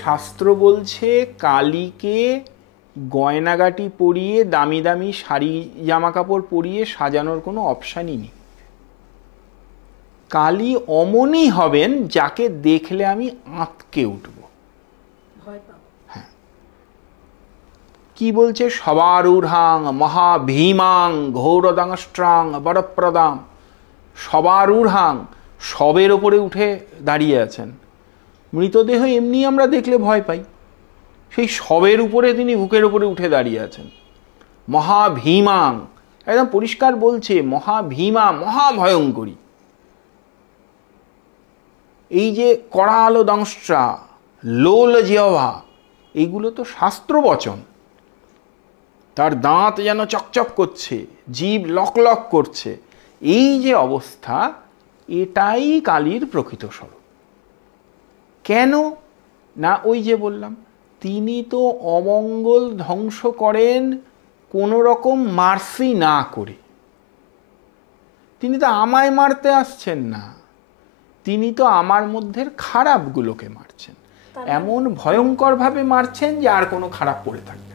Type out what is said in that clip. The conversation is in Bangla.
শাস্ত্র বলছে কালীকে গয়নাগাটি পরিয়ে দামি দামি শাড়ি জামা কাপড় পরিয়ে সাজানোর কোনো অপশানই নেই। কালী অমনই হবেন যাকে দেখলে আমি আঁতকে উঠব। হ্যাঁ, কি বলছে? সবার ঊর্ধ্বাং মহাভীমাং ঘোরদাংষ্ট্রাং বরপ্রদাম। সবার ঊর্ধ্বাং, সবের ওপরে উঠে দাঁড়িয়ে আছেন। মৃতদেহ এমনি আমরা দেখলে ভয় পাই, সেই সবের উপরে তিনি বুকের উপরে উঠে দাঁড়িয়ে আছেন। মহাভীমাং, একদম পরিষ্কার বলছে মহাভীমা, মহাভয়ঙ্করী। এই যে করালো দংষ্ট্রা, লোল জিহ্বা, এইগুলো তো শাস্ত্রবচন। তার দাঁত যেন চকচক করছে, জিভ লক লক করছে। এই যে অবস্থা, এটাই কালীর প্রকৃত স্বরূপ। কেন না, ওই যে বললাম, তিনি তো অমঙ্গল ধ্বংস করেন কোনো রকম মার্সি না করে। তিনি তো আমায় মারতে আসছেন না, তিনি তো আমার মধ্যের খারাপগুলোকে মারছেন। এমন ভয়ঙ্করভাবে মারছেন যে আর কোনো খারাপ পড়ে থাকে।